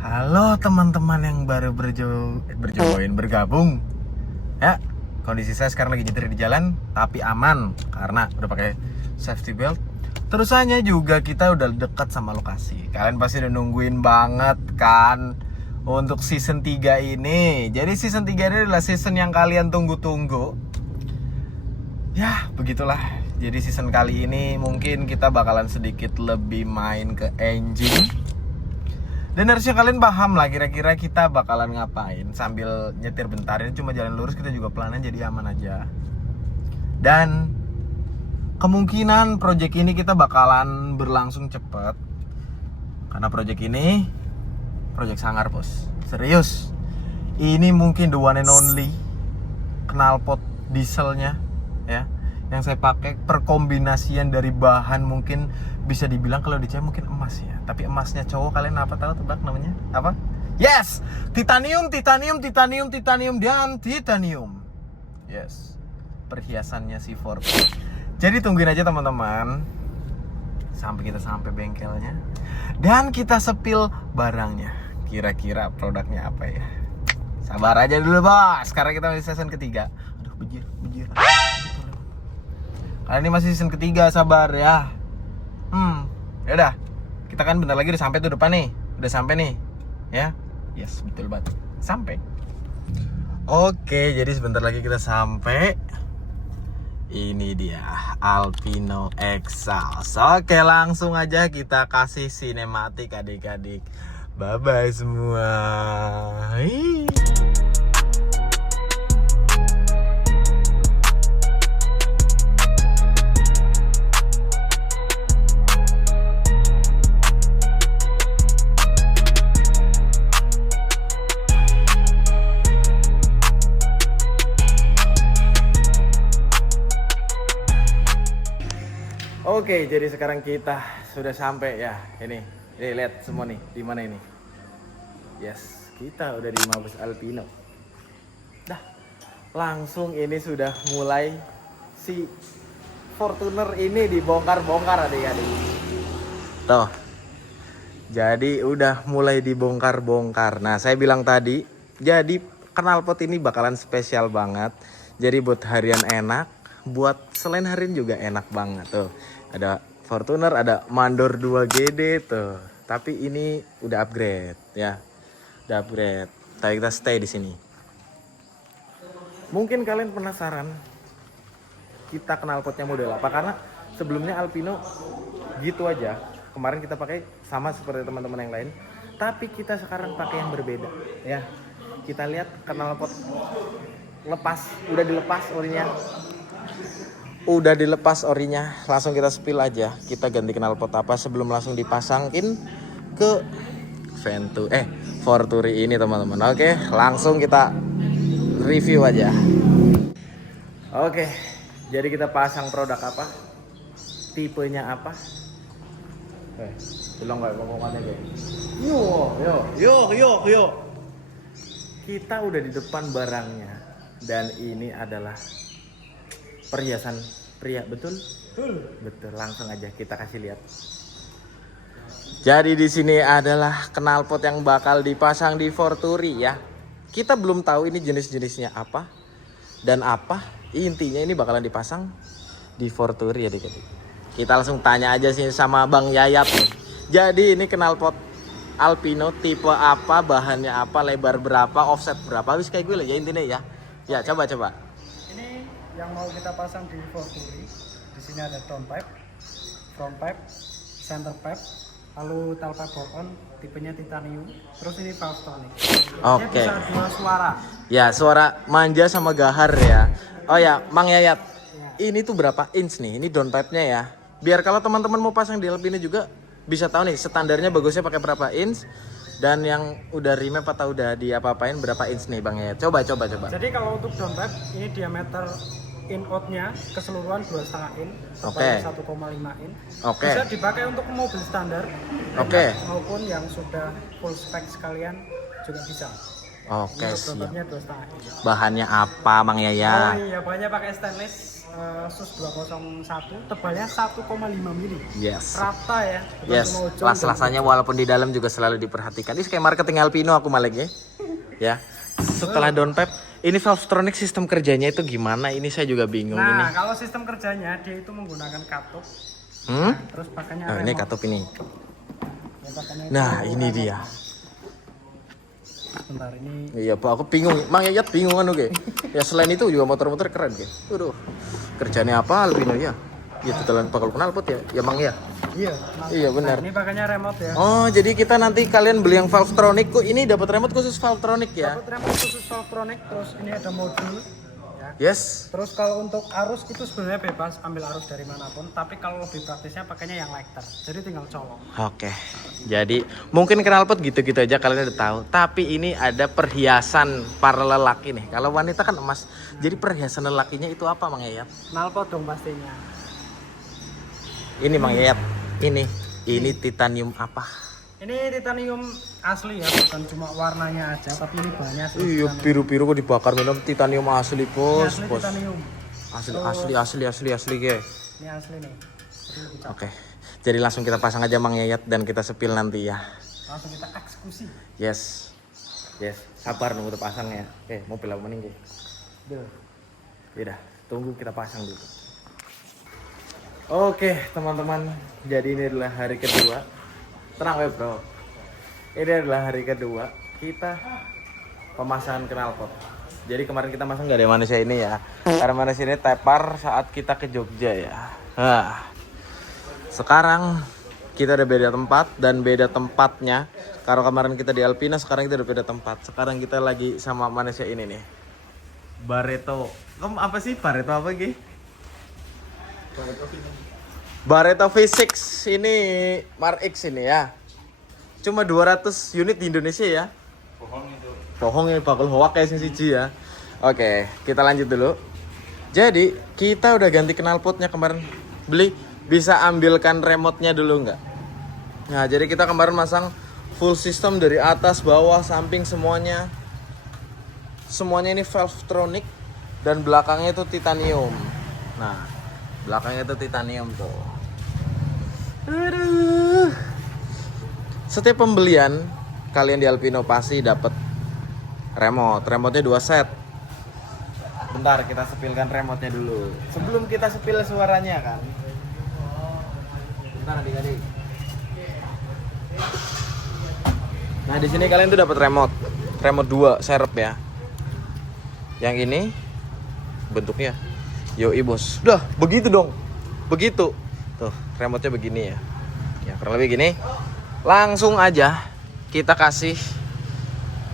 Halo teman-teman yang baru bergabung. Ya, kondisi saya sekarang lagi nyetir di jalan, tapi aman karena udah pakai safety belt. Terusannya juga kita udah dekat sama lokasi. Kalian pasti udah nungguin banget kan untuk season 3 ini. Jadi season 3 ini adalah season yang kalian tunggu-tunggu. Ya, begitulah. Jadi season kali ini mungkin kita bakalan sedikit lebih main ke engine. Dan harusnya kalian paham lah kira-kira kita bakalan ngapain. Sambil nyetir bentar, ini cuma jalan lurus, kita juga pelanan jadi aman aja. Dan kemungkinan project ini kita bakalan berlangsung cepet. Karena project ini project sangar bos. Serius. Ini mungkin the one and only knalpot dieselnya ya, yang saya pakai. Perkombinasian dari bahan mungkin bisa dibilang kalau di cewek mungkin emas ya. Tapi emasnya cowok kalian apa tahu, tebak namanya? Apa? Yes, titanium dan titanium. Yes, perhiasannya si Ford. Jadi tungguin aja teman-teman sampai kita sampai bengkelnya dan kita sepil barangnya. Kira-kira produknya apa ya? Sabar aja dulu bos. Sekarang kita masih season ketiga. Aduh, bejir. Kali ini masih season ketiga, sabar ya. Yaudah. Kita kan bentar lagi udah sampai tuh depan nih. Udah sampai nih. Ya. Yes, betul banget. Sampai. Oke, jadi sebentar lagi kita sampai. Ini dia Alpino Exhaust. Oke, langsung aja kita kasih sinematik adik-adik. Bye-bye semua. Hii. Oke, jadi sekarang kita sudah sampai ya. Ini lihat semua nih, di mana ini? Yes, kita udah di Mabes Alpino. Dah, langsung ini sudah mulai si Fortuner ini dibongkar-bongkar adik-adik. Tuh, jadi udah mulai dibongkar-bongkar. Nah, saya bilang tadi, jadi knalpot ini bakalan spesial banget. Jadi buat harian enak, buat selain harian juga enak banget tuh. Ada Fortuner, ada Mandor 2GD tuh. Tapi ini udah upgrade ya. Udah upgrade. Tapi kita stay di sini. Mungkin kalian penasaran kita knalpotnya model apa, karena sebelumnya Alpino gitu aja. Kemarin kita pakai sama seperti teman-teman yang lain, tapi kita sekarang pakai yang berbeda ya. Kita lihat knalpot lepas, udah dilepas orinya. Langsung kita spill aja. Kita ganti knalpot apa sebelum langsung dipasangin ke Fortuner ini teman-teman. Oke, langsung kita review aja. Oke, jadi kita pasang produk apa, tipenya apa. Belum nggak ngomongannya guys. Yo. Kita udah di depan barangnya dan ini adalah perhiasan pria, betul? Betul, langsung aja kita kasih lihat. Jadi di sini adalah knalpot yang bakal dipasang di Fortuner ya. Kita belum tahu ini jenis-jenisnya apa dan apa. Intinya ini bakalan dipasang di Fortuner ya adik-adik. Kita langsung tanya aja sih sama Bang Yayat nih. Jadi ini knalpot Alpino tipe apa, bahannya apa, lebar berapa, offset berapa, wis kayak gue lah ya intinya ya. Ya, coba. Ini yang mau kita pasang di Fortuner. Di sini ada down pipe, front pipe, center pipe, lalu tailpipe bolt-on, tipenya titanium. Terus ini valve tonic. Oke. Dia bisa dua suara. Ya, suara manja sama gahar ya. Oh ya, Mang Yayat. Ini tuh berapa inch nih? Ini down pipe-nya ya. Biar kalau teman-teman mau pasang di Alpino juga bisa tahu nih standarnya bagusnya pakai berapa inch. Dan yang udah remap atau udah diapa-apain berapa inch nih Bang Yayat? Coba. Jadi kalau untuk down pipe ini diameter in out-nya keseluruhan 2,5 in sampai 1,5 in. Bisa dipakai untuk mobil standar. Maupun yang sudah full spec sekalian juga bisa. Oke, Ini siap. bobotnya 2,5. Bahannya apa, Mang Oh Yaya? iya, bahannya pakai stainless sus 201, tebalnya 1,5 mili. Yes. Rata ya. bukan Yes, cuma ujung las-lasannya walaupun di dalam juga selalu diperhatikan. Ini kayak marketing Alpino aku malah ya. Ya. Setelah downpipe, ini Valvetronic sistem kerjanya itu gimana? Ini saya juga bingung ini. Nah, kalau sistem kerjanya dia itu menggunakan katup, Hmm? terus pakainya Oh, ini remote. katup ini. Ya, pakainya Nah, itu ini remote. dia. Sebentar ini. Iya, Pak, aku bingung. Mang Yayat bingung kan oke. Ya selain itu juga motor-motor keren, ke. Waduh. Kerjanya apa Alpino ya? Ya tetelan bakal knalpot ya. Ya, Mang ya. Iya. Iya, benar. Nah, ini pakainya remote ya. Oh, jadi kita nanti kalian beli yang Valvetronic kok ini dapat remote khusus Valvetronic ya? Dapat remote khusus Valvetronic, terus ini ada modul. Ya. Yes. Terus kalau untuk arus itu sebenarnya bebas ambil arus dari manapun, tapi kalau lebih praktisnya pakainya yang lighter. Jadi tinggal colok. Oke. Jadi mungkin knalpot gitu-gitu aja kalian udah tahu. Tapi ini ada perhiasan para lelaki nih. Kalau wanita kan emas. Jadi perhiasan lelakinya itu apa, Mang Yayat? Knalpot dong pastinya. Ini Mang Yayat. Ini titanium apa? Ini titanium asli ya, bukan cuma warnanya aja, tapi ini bahannya asli. Iya, biru-biru kok dibakar minum titanium asli, Ini Bos. asli Bos. titanium. Asli, guys. Ini asli nih. Jadi lebih cakep. Oke. Jadi langsung kita pasang aja Mang Yayat dan kita sepil nanti ya. Langsung kita eksekusi. Yes. Yes, sabar nunggu pasangnya. Mobil apa mending, Ge? Duh. Yaudah, tunggu kita pasang dulu. Oke, teman-teman. Jadi ini adalah hari kedua. Tenang ya, Bro. Ini adalah hari kedua kita pemasangan knalpot. Jadi kemarin kita masang nggak ada manusia ini ya. Karena manusia ini tepar saat kita ke Jogja ya. Nah, sekarang kita udah beda tempat dan beda tempatnya. Kalau kemarin kita di Alpina, sekarang kita udah beda tempat. Sekarang kita lagi sama manusia ini nih. Barreto. Kamu apa sih Barreto apa Gi? Barreto V6 ini Mark X ini ya. Cuma 200 unit di Indonesia ya. Bohong ya, bakal hoak kayak siji ya. Oke, kita lanjut dulu. Jadi, kita udah ganti knalpotnya kemarin. Beli, bisa ambilkan remote-nya dulu nggak? Nah, jadi kita kemarin masang full system dari atas, bawah, samping semuanya. Semuanya ini Valvetronic dan belakangnya itu titanium. Nah, belakangnya itu titanium tuh. Aduh. Setiap pembelian kalian di Alpino pasti dapat remote. Remote-nya 2 set. Bentar, kita sepilkan remote-nya dulu. Sebelum kita sepil suaranya kan. Bentar adik-adik. Nah, di sini kalian tuh dapat remote. Remote 2 serep ya. Yang ini bentuknya yoi bos. Udah, begitu dong. Begitu. Tuh, remote-nya begini ya. Ya, kurang lebih gini. Langsung aja kita kasih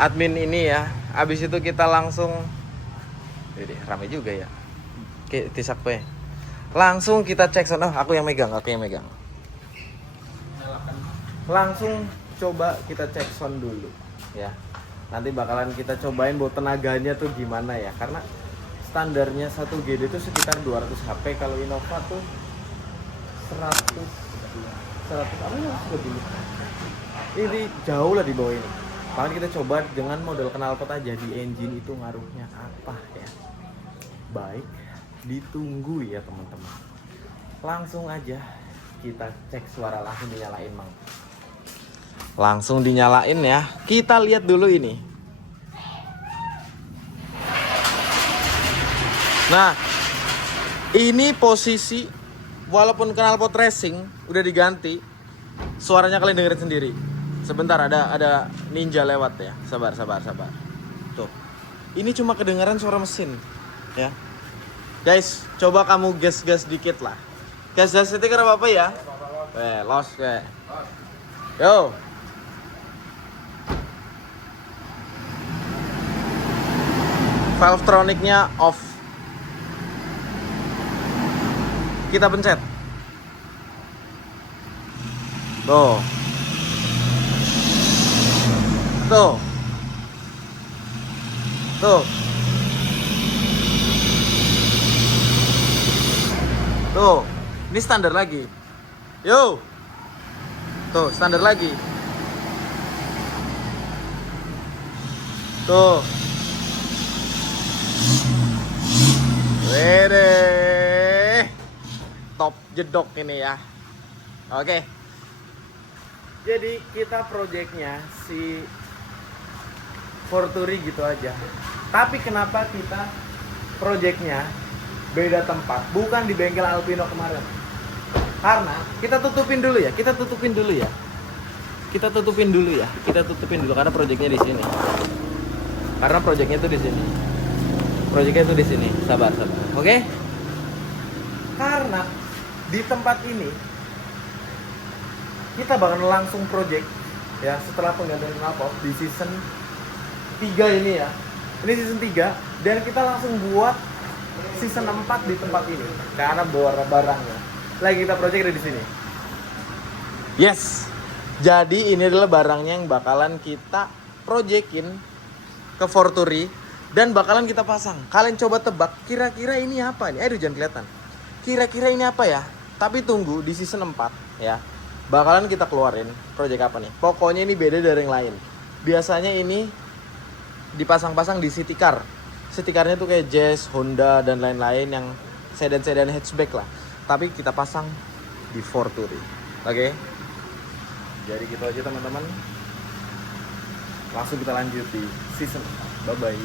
admin ini ya. Abis itu kita langsung ini rame juga ya. Oke, tisak pe. Langsung kita cek sono. Aku yang megang. Langsung coba kita cek sound dulu ya. Nanti bakalan kita cobain bahwa tenaganya tuh gimana ya. Karena standarnya 1 GD itu sekitar 200 HP. Kalau Innova tuh 100 apa ya dulu. Ini jauh lah di bawah ini. Bahkan kita coba dengan model knalpot aja di engine itu ngaruhnya apa ya. Baik, ditunggu ya teman-teman. Langsung aja kita cek suara, langsung dinyalain Mang. Langsung dinyalain ya. Kita lihat dulu ini. Nah, ini posisi walaupun knalpot racing udah diganti, suaranya kalian dengerin sendiri. Sebentar, ada ninja lewat ya. Sabar. Tuh. Ini cuma kedengaran suara mesin ya. Guys, coba kamu gas dikit lah. Gas stiker apa ya? Los. Yo. Valvetronic-nya off. Kita pencet. Tuh. Ini standar lagi. Yo. Tuh, standar lagi. Tuh. Wede. Top jedok ini ya. Oke. Jadi kita projectnya si Fortury gitu aja. Tapi kenapa kita projectnya beda tempat? Bukan di bengkel Alpino kemarin. Karena kita tutupin dulu ya. Kita tutupin dulu karena projectnya di sini. Karena projectnya tuh di sini. Sabar. Oke? Karena di tempat ini kita bakal langsung project ya setelah penggantian knalpot di season 3 ini ya. Ini season 3 dan kita langsung buat season 4 di tempat ini karena bawa barangnya. Lagi kita project di sini. Yes. Jadi ini adalah barangnya yang bakalan kita projectin ke Fortury dan bakalan kita pasang. Kalian coba tebak kira-kira ini apa nih? Aduh jangan kelihatan. Kira-kira ini apa ya? Tapi tunggu di season 4 ya. Bakalan kita keluarin project apa nih. Pokoknya ini beda dari yang lain. Biasanya ini dipasang-pasang di city car. City car-nya tuh kayak Jazz, Honda dan lain-lain yang sedan-sedan hatchback lah. Tapi kita pasang di Fortury. Oke. Jadi gitu aja teman-teman. Langsung kita lanjut di season 4. Bye bye.